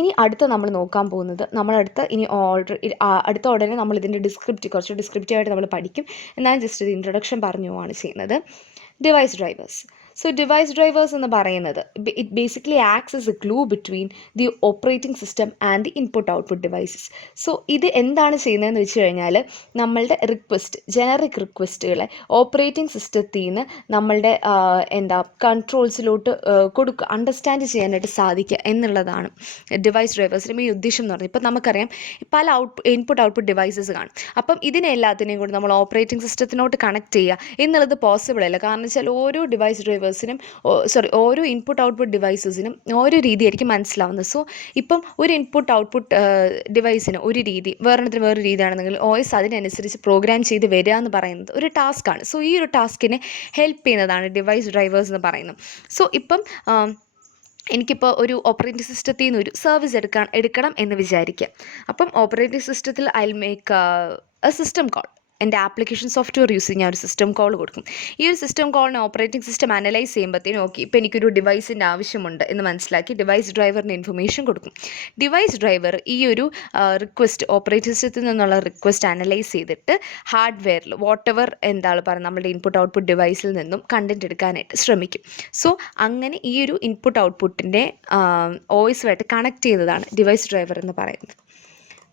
ഇനി അടുത്ത നമ്മൾ നോക്കാൻ പോകുന്നത് അടുത്ത ഉടനെ നമ്മൾ ഇതിൻ്റെ കുറച്ച് ഡിസ്ക്രിപ്റ്റീവായിട്ട് നമ്മൾ പഠിക്കും. എന്നാൽ ജസ്റ്റ് ഒരു ഇൻട്രൊഡക്ഷൻ പറഞ്ഞു പോവാണ് ചെയ്യുന്നത്. Device drivers. So device drivers എന്ന് പറയുന്നത് it basically acts S A glue between the operating system and the input output devices. So ഇത് എന്താണ് ചെയ്യുന്നതെന്ന് വെച്ച് കഴിഞ്ഞാൽ നമ്മളുടെ ജനറിക് റിക്വസ്റ്റുകളെ ഓപ്പറേറ്റിംഗ് സിസ്റ്റത്തിൽ നിന്ന് നമ്മളുടെ കൺട്രോൾസിലോട്ട് അണ്ടർസ്റ്റാൻഡ് ചെയ്യാനായിട്ട് സാധിക്കുക എന്നുള്ളതാണ് ഡിവൈസ് ഡ്രൈവേഴ്സിൻ്റെ ഈ ഉദ്ദേശം എന്ന് പറഞ്ഞാൽ. ഇപ്പം നമുക്കറിയാം പല ഇൻപുട്ട് ഔട്ട്പുട്ട് ഡിവൈസസ് കാണും. അപ്പം ഇതിനെ എല്ലാത്തിനെയും കൂടി നമ്മൾ ഓപ്പറേറ്റിംഗ് സിസ്റ്റത്തിനോട്ട് കണക്ട് ചെയ്യുക എന്നുള്ളത് പോസിബിൾ അല്ല. കാരണം വെച്ചാൽ ഓരോ ഡിവൈസ് ഡ്രൈവേഴ്സിനും ഓരോ ഇൻപുട്ട് ഔട്ട്പുട്ട് ഡിവൈസസിനും ഓരോ രീതിയായിരിക്കും മനസ്സിലാവുന്നത്. സോ ഇപ്പം ഒരു ഇൻപുട്ട് ഔട്ട്പുട്ട് ഡിവൈസിന് ഒരു രീതി, വേറൊരു രീതിയാണെന്നെങ്കിൽ OS അതിനനുസരിച്ച് പ്രോഗ്രാം ചെയ്ത് വരിക എന്ന് പറയുന്നത് ഒരു ടാസ്ക്കാണ്. സോ ഈ ഒരു ടാസ്കിനെ ഹെൽപ്പ് ചെയ്യുന്നതാണ് ഡിവൈസ് ഡ്രൈവേഴ്സ് എന്ന് പറയുന്നത്. സോ ഇപ്പം എനിക്കിപ്പോൾ ഒരു ഓപ്പറേറ്റിംഗ് സിസ്റ്റത്തിൽ നിന്ന് ഒരു സർവീസ് എടുക്കണം എന്ന് വിചാരിക്കാം. അപ്പം ഓപ്പറേറ്റിംഗ് സിസ്റ്റത്തിൽ I will make a system call. എൻ്റെ ആപ്ലിക്കേഷൻ സോഫ്റ്റ്വെയർ യൂസ് ചെയ്ത് ഞാൻ ഒരു സിസ്റ്റം കോൾ കൊടുക്കും. ഈ ഒരു സിസ്റ്റം കോളിനെ ഓപ്പറേറ്റിംഗ് സിസ്റ്റം അനലൈസ് ചെയ്യുമ്പോഴത്തേനും ഓക്കെ ഇപ്പോൾ എനിക്കൊരു ഡിവൈസിൻ്റെ ആവശ്യമുണ്ട് എന്ന് മനസ്സിലാക്കി ഡിവൈസ് ഡ്രൈവറിന് ഇൻഫർമേഷൻ കൊടുക്കും. ഡിവൈസ് ഡ്രൈവർ ഈ ഒരു റിക്വസ്റ്റ് ഓപ്പറേറ്റിംഗ് സിസ്റ്റത്തിൽ നിന്നുള്ള റിക്വസ്റ്റ് അനലൈസ് ചെയ്തിട്ട് ഹാർഡ്വെയറിൽ നമ്മുടെ ഇൻപുട്ട് ഔട്ട്പുട്ട് ഡിവൈസിൽ നിന്നും കണ്ടൻറ്റ് എടുക്കാനായിട്ട് ശ്രമിക്കും. സോ അങ്ങനെ ഈ ഒരു ഇൻപുട്ട് ഔട്ട്പുട്ടിൻ്റെ OSുമായിട്ട് കണക്ട് ചെയ്തതാണ് ഡിവൈസ് ഡ്രൈവർ എന്ന് പറയുന്നത്.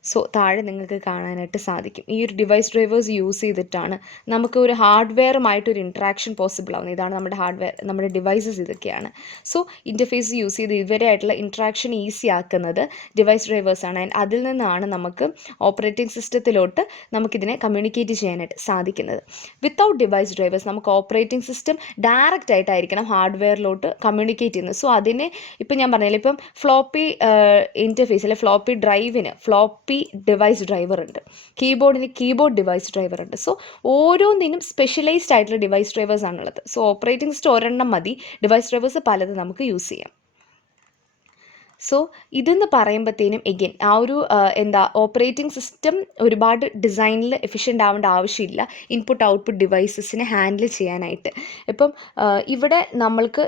സോ താഴെ നിങ്ങൾക്ക് കാണാനായിട്ട് സാധിക്കും ഈ ഒരു ഡിവൈസ് ഡ്രൈവേഴ്സ് യൂസ് ചെയ്തിട്ടാണ് നമുക്ക് ഒരു ഹാർഡ്വെയറുമായിട്ടൊരു ഇൻട്രാക്ഷൻ പോസിബിൾ ആവുന്നത്. ഇതാണ് നമ്മുടെ ഡിവൈസസ് ഇതൊക്കെയാണ്. സോ ഇൻ്റർഫേസ് യൂസ് ചെയ്ത് ഇതുവരെയായിട്ടുള്ള ഇൻട്രാക്ഷൻ ഈസി ആക്കുന്നത് ഡിവൈസ് ഡ്രൈവേഴ്സാണ്. ആൻഡ് അതിൽ നിന്നാണ് നമുക്ക് ഓപ്പറേറ്റിംഗ് സിസ്റ്റത്തിലോട്ട് നമുക്കിതിനെ കമ്മ്യൂണിക്കേറ്റ് ചെയ്യാനായിട്ട് സാധിക്കുന്നത്. വിത്തൗട്ട് ഡിവൈസ് ഡ്രൈവേഴ്സ് നമുക്ക് ഓപ്പറേറ്റിംഗ് സിസ്റ്റം ഡയറക്റ്റ് ആയിട്ടായിരിക്കണം ഹാർഡ്വെയറിലോട്ട് കമ്മ്യൂണിക്കേറ്റ് ചെയ്യുന്നത്. സോ അതിനെ ഇപ്പം ഞാൻ പറഞ്ഞില്ല, ഇപ്പം ഫ്ലോപ്പി ഇൻ്റർഫേസ് അല്ലെ ഫ്ലോപ്പി ഡ്രൈവിന് ഫ്ലോപ്പി ഡിവൈസ് ഡ്രൈവർ ഉണ്ട്, കീബോർഡിന് കീബോർഡ് ഡിവൈസ് ഡ്രൈവർ ഉണ്ട്. സോ ഓരോന്നിനും സ്പെഷ്യലൈസ്ഡ് ആയിട്ടുള്ള ഡിവൈസ് ഡ്രൈവേഴ്സ് ആണുള്ളത്. സോ ഓപ്പറേറ്റിംഗ് സിസ്റ്റം ഒരെണ്ണം മതി, ഡിവൈസ് ഡ്രൈവേഴ്സ് പലത് നമുക്ക് യൂസ് ചെയ്യാം. സോ ഇതെന്ന് പറയുമ്പോഴത്തേനും എഗെയിൻ ആ ഒരു ഓപ്പറേറ്റിംഗ് സിസ്റ്റം ഒരുപാട് ഡിസൈനിൽ എഫിഷ്യൻ്റ് ആവേണ്ട ആവശ്യമില്ല ഇൻപുട്ട് ഔട്ട്പുട്ട് ഡിവൈസസിനെ ഹാൻഡിൽ ചെയ്യാനായിട്ട്. ഇപ്പം ഇവിടെ നമ്മൾക്ക്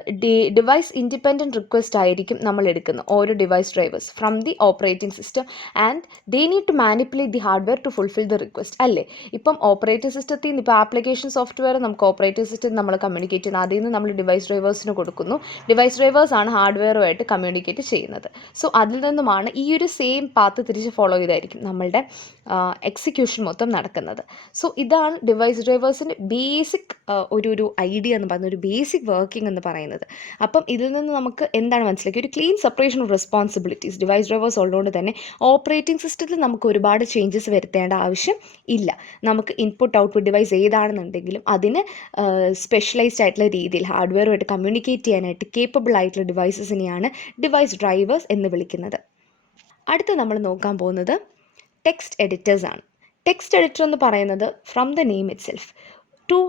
ഡിവൈസ് ഇൻഡിപെൻഡൻറ്റ് റിക്വസ്റ്റ് ആയിരിക്കും നമ്മൾ എടുക്കുന്നത് ഓരോ device drivers from the operating system and they need to manipulate the hardware to fulfil the request അല്ലേ. ഇപ്പം ഓപ്പറേറ്റിംഗ് സിസ്റ്റത്തിൽ നിന്ന് ഇപ്പോൾ ആപ്ലിക്കേഷൻ സോഫ്റ്റ്വെയർ നമുക്ക് ഓപ്പറേറ്റിംഗ് സിസ്റ്റം നമ്മൾ കമ്മ്യൂണിക്കേറ്റ് ചെയ്യുന്നത്, അതിൽ നിന്ന് നമ്മൾ ഡിവൈസ് ഡ്രൈവേഴ്സിന് കൊടുക്കുന്നു. ഡിവൈസ് ഡ്രൈവേഴ്സാണ് ഹാർഡ്വെയറുമായിട്ട് കമ്മ്യൂണിക്കേറ്റ് ചെയ്യുന്നത്. സോ അതിൽ നിന്നുമാണ് ഈ ഒരു സെയിം പാത്ത് തിരിച്ച് ഫോളോ ചെയ്തായിരിക്കും നമ്മളുടെ എക്സിക്യൂഷൻ മൊത്തം നടക്കുന്നത്. സോ ഇതാണ് ഡിവൈസ് ഡ്രൈവേഴ്സിൻ്റെ ബേസിക് ഒരു ഐഡിയ എന്ന് പറയുന്നത്, ഒരു ബേസിക് വർക്കിംഗ് എന്ന് പറയുന്നത്. അപ്പം ഇതിൽ നിന്ന് നമുക്ക് എന്താണ് മനസ്സിലാക്കി, ഒരു clean separation of responsibilities device drivers ഉള്ളതുകൊണ്ട് തന്നെ ഓപ്പറേറ്റിംഗ് സിസ്റ്റത്തിൽ നമുക്ക് ഒരുപാട് ചേഞ്ചസ് വരുത്തേണ്ട ആവശ്യം ഇല്ല. നമുക്ക് ഇൻപുട്ട് ഔട്ട്പുട്ട് ഡിവൈസ് ഏതാണെന്നുണ്ടെങ്കിലും അതിന് സ്പെഷ്യലൈസ്ഡ് ആയിട്ടുള്ള രീതിയിൽ ഹാർഡ്വെയറുമായിട്ട് കമ്മ്യൂണിക്കേറ്റ് ചെയ്യാനായിട്ട് കേപ്പബിൾ ആയിട്ടുള്ള ഡിവൈസസിനെയാണ് ഡിവൈസ് ഡ്രൈവേഴ്സ് എന്ന് വിളിക്കുന്നത്. അടുത്ത് നമ്മൾ നോക്കാൻ പോകുന്നത് ടെക്സ്റ്റ് എഡിറ്റേഴ്സ് ആണ്. ടെക്സ്റ്റ് എഡിറ്റർ എന്ന് പറയുന്നത് from the name itself to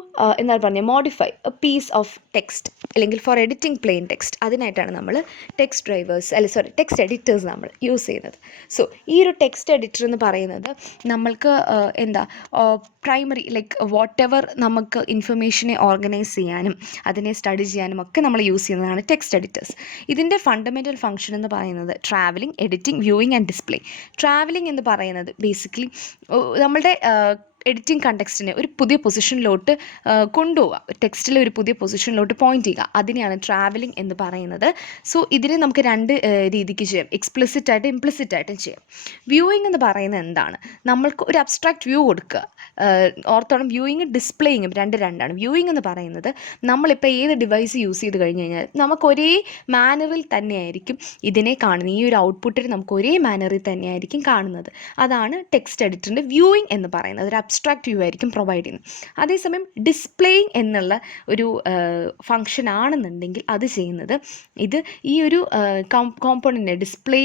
എന്താണ് പറഞ്ഞാൽ modify a piece of text അല്ലെങ്കിൽ ഫോർ എഡിറ്റിംഗ് പ്ലെയിൻ ടെക്സ്റ്റ്, അതിനായിട്ടാണ് നമ്മൾ ടെക്സ്റ്റ് എഡിറ്റേഴ്സ് നമ്മൾ യൂസ് ചെയ്യുന്നത്. സോ ഈ ഒരു ടെക്സ്റ്റ് എഡിറ്റർ എന്ന് പറയുന്നത് നമ്മൾക്ക് പ്രൈമറി വാട്ട് എവർ നമുക്ക് ഇൻഫർമേഷനെ ഓർഗനൈസ് ചെയ്യാനും അതിനെ സ്റ്റഡി ചെയ്യാനും ഒക്കെ നമ്മൾ യൂസ് ചെയ്യുന്നതാണ് ടെക്സ്റ്റ് എഡിറ്റേഴ്സ്. ഇതിൻ്റെ ഫണ്ടമെൻ്റൽ ഫംഗ്ഷൻ എന്ന് പറയുന്നത് travelling, editing, viewing and display. Travelling എന്ന് പറയുന്നത് ബേസിക്കലി നമ്മളുടെ എഡിറ്റിംഗ് കണ്ടെക്സ്റ്റിനെ ഒരു പുതിയ പൊസിഷനിലോട്ട് കൊണ്ടുപോവുക, ടെക്സ്റ്റിലെ ഒരു പുതിയ പൊസിഷനിലോട്ട് പോയിന്റ് ചെയ്യുക, അതിനെയാണ് ട്രാവലിംഗ് എന്ന് പറയുന്നത്. സോ ഇതിനെ നമുക്ക് രണ്ട് രീതിക്ക് ചെയ്യാം, എക്സ്പ്ലിസിറ്റ് ആയിട്ട് ഇംപ്ലിസിറ്റ് ആയിട്ടും ചെയ്യാം. വ്യൂയിങ് എന്ന് പറയുന്നത് എന്താണ്, നമ്മൾക്ക് ഒരു അബ്സ്ട്രാക്ട് വ്യൂ കൊടുക്കുക. ഓർത്തോളം വ്യൂയിങ് ഡിസ്പ്ലേയിങ്ങും രണ്ടാണ്. വ്യൂയിങ് എന്ന് പറയുന്നത് നമ്മളിപ്പോൾ ഏത് ഡിവൈസ് യൂസ് ചെയ്ത് കഴിഞ്ഞ് കഴിഞ്ഞാൽ നമുക്ക് ഒരേ മാനറിൽ തന്നെയായിരിക്കും ഇതിനെ കാണുന്നത്, ഈ ഒരു ഔട്ട്പുട്ടിൽ നമുക്ക് ഒരേ മാനറിൽ തന്നെയായിരിക്കും കാണുന്നത്. അതാണ് ടെക്സ്റ്റ് എഡിറ്ററിൻ്റെ വ്യൂയിങ് എന്ന് പറയുന്നത്, ഒരു അബ്സ്ട്രാക്ട് വ്യൂ ആയിരിക്കും പ്രൊവൈഡ് ചെയ്യുന്നത്. അതേസമയം ഡിസ്പ്ലേയിങ് എന്നുള്ള ഒരു ഫങ്ഷൻ ആണെന്നുണ്ടെങ്കിൽ അത് ചെയ്യുന്നത് ഈ ഒരു കോമ്പോണൻറ്റ് ഡിസ്പ്ലേ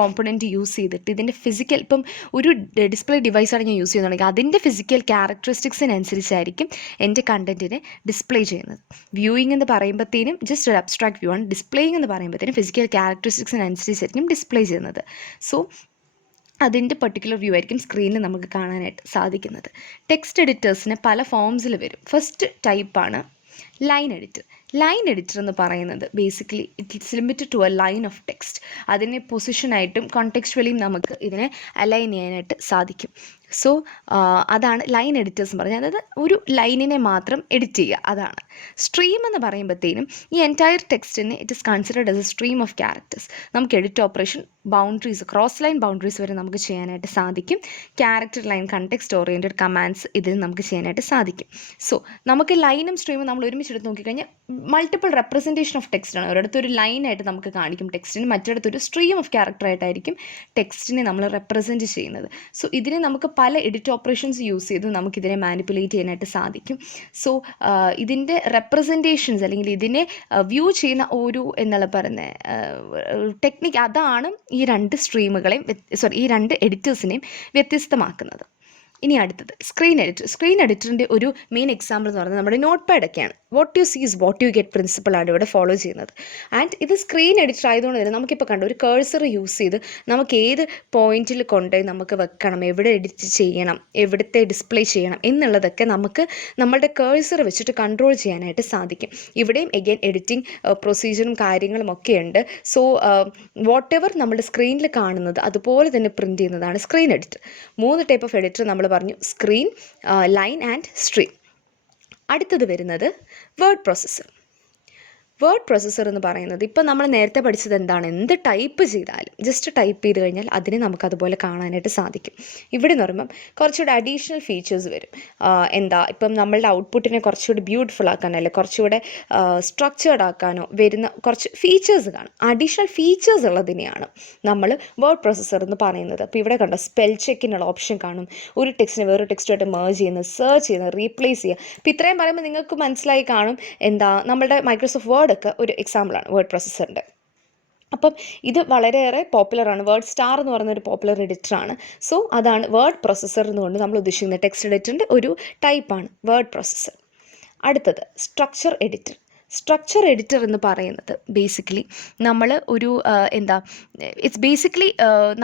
കോമ്പോണൻറ്റ് യൂസ് ചെയ്തിട്ട് ഇതിൻ്റെ ഫിസിക്കൽ, ഇപ്പം ഒരു ഡിസ്പ്ലേ ഡിവൈസാണ് ഞാൻ യൂസ് ചെയ്യുന്നുണ്ടെങ്കിൽ അതിൻ്റെ ഫിസിക്കൽ ക്യാരക്ടറിസ്റ്റിക്സിനനുസരിച്ചായിരിക്കും എൻ്റെ കണ്ടൻറ്റിനെ ഡിസ്പ്ലേ ചെയ്യുന്നത്. വ്യൂയിങ് എന്ന് പറയുമ്പോഴത്തേനും ജസ്റ്റ് ഒരു അബ്സ്ട്രാക്ട് വ്യൂ ആണ്, ഡിസ്പ്ലേയിങ് എന്ന് പറയുമ്പോഴത്തേനും ഫിസിക്കൽ ക്യാരക്ടറിസ്റ്റിക്സിനനുസരിച്ചായിരിക്കും ഡിസ്പ്ലേ ചെയ്യുന്നത്. സോ അതിൻ്റെ പർട്ടിക്കുലർ വ്യൂ ആയിരിക്കും സ്ക്രീനിൽ നമുക്ക് കാണാനായിട്ട് സാധിക്കുന്നത്. ടെക്സ്റ്റ് എഡിറ്റേഴ്സിന് പല ഫോംസിൽ വരും. ഫസ്റ്റ് ടൈപ്പാണ് ലൈൻ എഡിറ്റർ. ലൈൻ എഡിറ്റർ എന്ന് പറയുന്നത് basically it's limited to a line of text. അതിനെ പൊസിഷനായിട്ടും കോണ്ടെക്സ്ച്വലിയും നമുക്ക് ഇതിനെ അലൈൻ ചെയ്യാനായിട്ട് സാധിക്കും. സോ അതാണ് ലൈൻ എഡിറ്റേഴ്സ് എന്ന് പറഞ്ഞാൽ, അതായത് ഒരു ലൈനിനെ മാത്രം എഡിറ്റ് ചെയ്യുക, അതാണ്. സ്ട്രീം എന്ന് പറയുമ്പോഴത്തേനും ഈ എൻറ്റയർ ടെക്സ്റ്റിനെ it is considered as a stream of characters. നമുക്ക് edit operation boundaries, cross line boundaries വരെ നമുക്ക് ചെയ്യാനായിട്ട് സാധിക്കും. Character line, context oriented commands ഇതിന് നമുക്ക് ചെയ്യാനായിട്ട് സാധിക്കും. സോ നമുക്ക് ലൈനും സ്ട്രീമും നമ്മൾ ഒരുമിച്ചെടുത്ത് നോക്കിക്കഴിഞ്ഞാൽ മൾട്ടിപ്പിൾ റെപ്രസെൻറ്റേഷൻ ഓഫ് ടെക്സ്റ്റ് ആണ്. ഒരിടത്ത് ഒരു ലൈനായിട്ട് നമുക്ക് കാണിക്കും ടെക്സ്റ്റിന്, മറ്റിടത്തൊരു സ്ട്രീം ഓഫ് ക്യാരക്ടറായിട്ടായിരിക്കും ടെക്സ്റ്റിനെ നമ്മൾ റെപ്രസെൻറ്റ് ചെയ്യുന്നത്. സോ ഇതിനെ നമുക്ക് പല എഡിറ്റ് ഓപ്പറേഷൻസ് യൂസ് ചെയ്ത് നമുക്കിതിനെ മാനിപ്പുലേറ്റ് ചെയ്യാനായിട്ട് സാധിക്കും. സോ ഇതിൻ്റെ റെപ്രസെൻറ്റേഷൻസ് അല്ലെങ്കിൽ ഇതിനെ വ്യൂ ചെയ്യുന്ന ഒരു എന്നുള്ള പറയുന്ന ടെക്നിക്ക്, അതാണ് ഈ രണ്ട് സ്ട്രീമുകളെയും ഈ രണ്ട് എഡിറ്റേഴ്സിനെയും വ്യത്യസ്തമാക്കുന്നത്. ഇനി അടുത്തത് സ്ക്രീൻ എഡിറ്റർ. സ്ക്രീൻ എഡിറ്ററിൻ്റെ ഒരു മെയിൻ എക്സാമ്പിൾ എന്ന് പറയുന്നത് നമ്മുടെ നോട്ട് പാഡൊക്കെയാണ്. What you see is what you get പ്രിൻസിപ്പിളാണ് ഇവിടെ ഫോളോ ചെയ്യുന്നത്. ആൻഡ് ഇത് സ്ക്രീൻ എഡിറ്റർ ആയതുകൊണ്ട് തന്നെ നമുക്കിപ്പോൾ കണ്ട ഒരു കേഴ്സർ യൂസ് ചെയ്ത് നമുക്ക് ഏത് പോയിന്റിൽ കൊണ്ടുപോയി നമുക്ക് വെക്കണം, എവിടെ എഡിറ്റ് ചെയ്യണം, എവിടുത്തെ ഡിസ്പ്ലേ ചെയ്യണം എന്നുള്ളതൊക്കെ നമുക്ക് നമ്മളുടെ കേഴ്സർ വെച്ചിട്ട് കൺട്രോൾ ചെയ്യാനായിട്ട് സാധിക്കും. ഇവിടെയും എഗെയിൻ എഡിറ്റിംഗ് പ്രൊസീജിയറും കാര്യങ്ങളും ഒക്കെ ഉണ്ട്. സോ വാട്ട് എവർ നമ്മുടെ സ്ക്രീനിൽ കാണുന്നത് അതുപോലെ തന്നെ പ്രിൻറ്റ് ചെയ്യുന്നതാണ് screen editor. 3 type of editor നമ്മൾ പറഞ്ഞു: സ്ക്രീൻ, ലൈൻ ആൻഡ് സ്ട്രീം. അടുത്തത് വരുന്നത് വേർഡ് പ്രോസസ്സർ. വേർഡ് പ്രോസസ്സർ എന്ന് പറയുന്നത് ഇപ്പോൾ നമ്മൾ നേരത്തെ പഠിച്ചത് എന്താണ്, എന്ത് ടൈപ്പ് ചെയ്താലും ജസ്റ്റ് ടൈപ്പ് ചെയ്ത് കഴിഞ്ഞാൽ അതിനെ നമുക്കതുപോലെ കാണാനായിട്ട് സാധിക്കും. ഇവിടെ എന്ന് പറയുമ്പം കുറച്ചുകൂടെ അഡീഷണൽ ഫീച്ചേഴ്സ് വരും. എന്താ, ഇപ്പം നമ്മളുടെ ഔട്ട്പുട്ടിനെ കുറച്ചുകൂടി ബ്യൂട്ടിഫുൾ ആക്കാനോ അല്ലെങ്കിൽ കുറച്ചുകൂടെ സ്ട്രക്ചേർഡ് ആക്കാനോ വരുന്ന കുറച്ച് ഫീച്ചേഴ്സ് കാണും. അഡീഷണൽ ഫീച്ചേഴ്സ് ഉള്ളതിനെയാണ് നമ്മൾ വേർഡ് പ്രോസസ്സർ എന്ന് പറയുന്നത്. അപ്പോൾ ഇവിടെ കണ്ടോ, സ്പെൽ ചെക്കിനുള്ള ഓപ്ഷൻ കാണും, ഒരു ടെക്സ്റ്റിനെ വേറൊരു ടെക്സ്റ്റുമായിട്ട് മേർജ് ചെയ്യുന്നത്, സെർച്ച് ചെയ്യുന്നത്, റീപ്ലേസ് ചെയ്യുക. അപ്പോൾ ഇത്രയും പറയുമ്പോൾ നിങ്ങൾക്ക് മനസ്സിലായി കാണും എന്താ, നമ്മുടെ മൈക്രോസോഫ്റ്റ് വേർഡ് ഒക്കെ ഒരു എക്സാമ്പിളാണ് വേർഡ് പ്രോസസ്സറിൻ്റെ. അപ്പം ഇത് വളരെയേറെ പോപ്പുലറാണ്. വേർഡ് സ്റ്റാർ എന്ന് പറയുന്ന ഒരു പോപ്പുലർ എഡിറ്ററാണ്. സോ അതാണ് വേർഡ് പ്രോസസ്സർ എന്നുകൊണ്ട് നമ്മൾ ഉദ്ദേശിക്കുന്ന ടെക്സ്റ്റ് എഡിറ്ററിൻ്റെ ഒരു ടൈപ്പാണ് വേർഡ് പ്രോസസ്സർ. അടുത്തത് സ്ട്രക്ചർ എഡിറ്റർ. സ്ട്രക്ചർ എഡിറ്റർ എന്ന് പറയുന്നത് ബേസിക്കലി നമ്മൾ ഒരു ഇറ്റ്സ് ബേസിക്കലി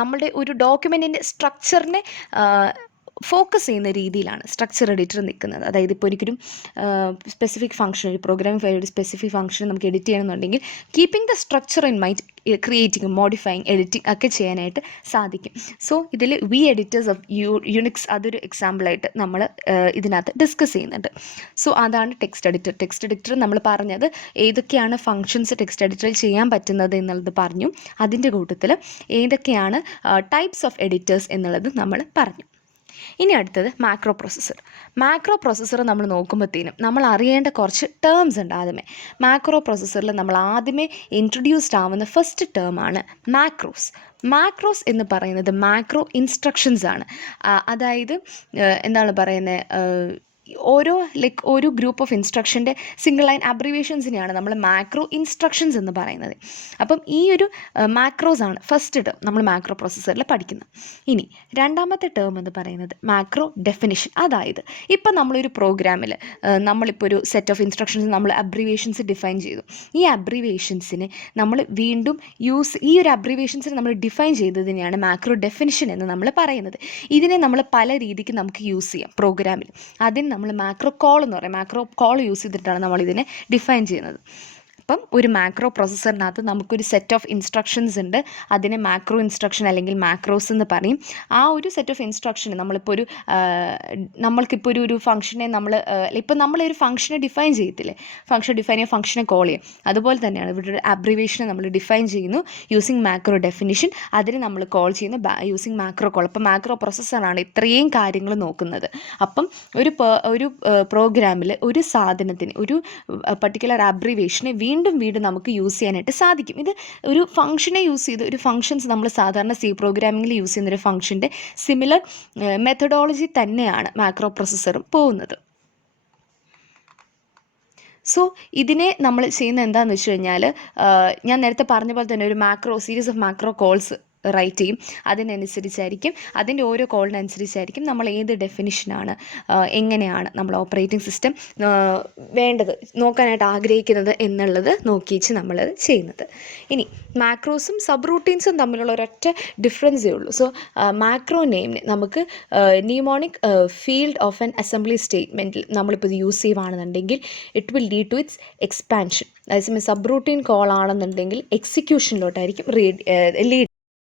നമ്മളുടെ ഒരു ഡോക്യുമെൻറ്റിൻ്റെ സ്ട്രക്ചറിനെ ഫോക്കസ് ചെയ്യുന്ന രീതിയിലാണ് സ്ട്രക്ചർ എഡിറ്റർ നിൽക്കുന്നത്. അതായത് ഇപ്പോൾ ഒരിക്കലും സ്പെസിഫിക് ഫംഗ്ഷൻ, ഒരു പ്രോഗ്രാമിംഗ് ഫയൽ ഒരു സ്പെസിഫിക് ഫംഗ്ഷൻ നമുക്ക് എഡിറ്റ് ചെയ്യണമെന്നുണ്ടെങ്കിൽ keeping the structure in mind, creating, modifying, editing ഒക്കെ ചെയ്യാനായിട്ട് സാധിക്കും. സോ ഇതിൽ വി എഡിറ്റേഴ്സ് ഓഫ് യുണിക്സ് അതൊരു എക്സാമ്പിളായിട്ട് നമ്മൾ ഇതിനകത്ത് ഡിസ്കസ് ചെയ്യുന്നുണ്ട്. സോ അതാണ് ടെക്സ്റ്റ് എഡിറ്റർ. ടെക്സ്റ്റ് എഡിറ്റർ നമ്മൾ പറഞ്ഞത് ഏതൊക്കെയാണ് ഫങ്ഷൻസ് ടെക്സ്റ്റ് എഡിറ്ററിൽ ചെയ്യാൻ പറ്റുന്നത് എന്നുള്ളത് പറഞ്ഞു. അതിൻ്റെ കൂട്ടത്തിൽ ഏതൊക്കെയാണ് ടൈപ്സ് ഓഫ് എഡിറ്റേഴ്സ് എന്നുള്ളത് നമ്മൾ പറഞ്ഞു. ഇനി അടുത്തത് മാക്രോ പ്രോസസ്സർ. മാക്രോ പ്രോസസ്സർ നമ്മൾ നോക്കുമ്പോഴത്തേനും നമ്മൾ അറിയേണ്ട കുറച്ച് ടേംസ് ഉണ്ട്. ആദ്യമേ മാക്രോ പ്രോസസ്സറിൽ നമ്മൾ ആദ്യമേ ഇൻട്രൊഡ്യൂസ്ഡ് ആവുന്ന ഫസ്റ്റ് ടേമാണ് മാക്രോസ്. മാക്രോസ് എന്ന് പറയുന്നത് മാക്രോ ഇൻസ്ട്രക്ഷൻസ് ആണ്. അതായത് എന്താണ് പറയുന്നത്, ഒരു ഗ്രൂപ്പ് ഓഫ് ഇൻസ്ട്രക്ഷൻ്റെ സിംഗിൾ ലൈൻ അബ്രിവേഷൻസിനെയാണ് നമ്മൾ മാക്രോ ഇൻസ്ട്രക്ഷൻസ് എന്ന് പറയുന്നത്. അപ്പം ഈ ഒരു മാക്രോസ് ആണ് ഫസ്റ്റ് ടേം നമ്മൾ മാക്രോ പ്രോസസ്സറിൽ പഠിക്കുന്നത്. ഇനി രണ്ടാമത്തെ ടേം എന്ന് പറയുന്നത് മാക്രോ ഡെഫിനിഷൻ. അതായത് ഇപ്പം നമ്മളൊരു പ്രോഗ്രാമിൽ നമ്മളിപ്പോൾ ഒരു സെറ്റ് ഓഫ് ഇൻസ്ട്രക്ഷൻസ് നമ്മൾ അബ്രിവേഷൻസ് ഡിഫൈൻ ചെയ്തു. ഈ അബ്രിവേഷൻസിനെ നമ്മൾ വീണ്ടും ഈ ഒരു അബ്രിവേഷൻസിനെ നമ്മൾ ഡിഫൈൻ ചെയ്തതിനെയാണ് മാക്രോ ഡെഫിനിഷൻ എന്ന് നമ്മൾ പറയുന്നത്. ഇതിനെ നമ്മൾ പല രീതിക്ക് നമുക്ക് യൂസ് ചെയ്യാം പ്രോഗ്രാമിൽ. അതിന് നമ്മൾ മാക്രോ കോൾ എന്ന് പറയും. മാക്രോ കോൾ യൂസ് ചെയ്തിട്ടാണ് നമ്മളിതിനെ ഡിഫൈൻ ചെയ്യുന്നത്. അപ്പം ഒരു മാക്രോ പ്രോസസ്സറിനകത്ത് നമുക്കൊരു സെറ്റ് ഓഫ് ഇൻസ്ട്രക്ഷൻസ് ഉണ്ട്. അതിനെ മാക്രോ ഇൻസ്ട്രക്ഷൻ അല്ലെങ്കിൽ മാക്രോസ് എന്ന് പറയും. ആ ഒരു സെറ്റ് ഓഫ് ഇൻസ്ട്രക്ഷൻ നമ്മൾക്കിപ്പോൾ ഒരു ഫംഗ്ഷനെ ഇപ്പം നമ്മളൊരു ഫംഗ്ഷനെ ഡിഫൈൻ ചെയ്യത്തില്ലേ, ഫംഗ്ഷൻ ഡിഫൈൻ ചെയ്യുക, ഫംഗ്ഷനെ കോൾ ചെയ്യും. അതുപോലെ തന്നെയാണ് ഇവിടെ ഒരു അബ്രിവേഷനെ നമ്മൾ ഡിഫൈൻ ചെയ്യുന്നു യൂസിങ് മാക്രോ ഡെഫിനിഷൻ. അതിനെ നമ്മൾ കോൾ ചെയ്യുന്നു യൂസിങ് മാക്രോ കോൾ. അപ്പം മാക്രോ പ്രോസസ്സറാണ് ഇത്രയും കാര്യങ്ങൾ നോക്കുന്നത്. അപ്പം ഒരു പ്രോഗ്രാമിൽ ഒരു സാധനത്തിന് ഒരു പർട്ടിക്കുലർ അബ്രിവേഷനെ വീണ്ടും നമുക്ക് യൂസ് ചെയ്യാനായിട്ട് സാധിക്കും. ഇത് ഒരു ഫംഗ്ഷനെ യൂസ് ചെയ്ത് ഒരു ഫംഗ്ഷൻസ് നമ്മൾ സാധാരണ സി പ്രോഗ്രാമിങ്ങിൽ യൂസ് ചെയ്യുന്ന ഒരു ഫംഗ്ഷൻ്റെ സിമിലർ മെത്തഡോളജി തന്നെയാണ് മാക്രോ പ്രോസസ്സറും പോകുന്നത്. സോ ഇതിനെ നമ്മൾ ചെയ്യുന്ന എന്താണെന്ന് വെച്ച് കഴിഞ്ഞാൽ ഞാൻ നേരത്തെ പറഞ്ഞ പോലെ തന്നെ ഒരു series of macro calls write ചെയ്യും. അതിനനുസരിച്ചായിരിക്കും, അതിൻ്റെ ഓരോ കോളിനനുസരിച്ചായിരിക്കും നമ്മൾ ഏത് ഡെഫിനിഷനാണ്, എങ്ങനെയാണ് നമ്മൾ ഓപ്പറേറ്റിംഗ് സിസ്റ്റം വേണ്ടത്, നോക്കാനായിട്ട് ആഗ്രഹിക്കുന്നത് എന്നുള്ളത് നോക്കിച്ച് നമ്മളത് ചെയ്യുന്നത്. ഇനി മാക്രോസും സബ് റൂട്ടീൻസും തമ്മിലുള്ള ഒരൊറ്റ ഡിഫറൻസേ ഉള്ളൂ. സോ മാക്രോ നെയിമിന് നമുക്ക് mnemonic field of an assembly സ്റ്റേറ്റ്മെൻറ്റിൽ നമ്മളിപ്പോൾ ഇത് യൂസ് ചെയ്യുകയാണെന്നുണ്ടെങ്കിൽ it will lead to its expansion. അതേസമയം സബ് റൂട്ടീൻ കോൾ ആണെന്നുണ്ടെങ്കിൽ എക്സിക്യൂഷനിലോട്ടായിരിക്കും ലീഡ്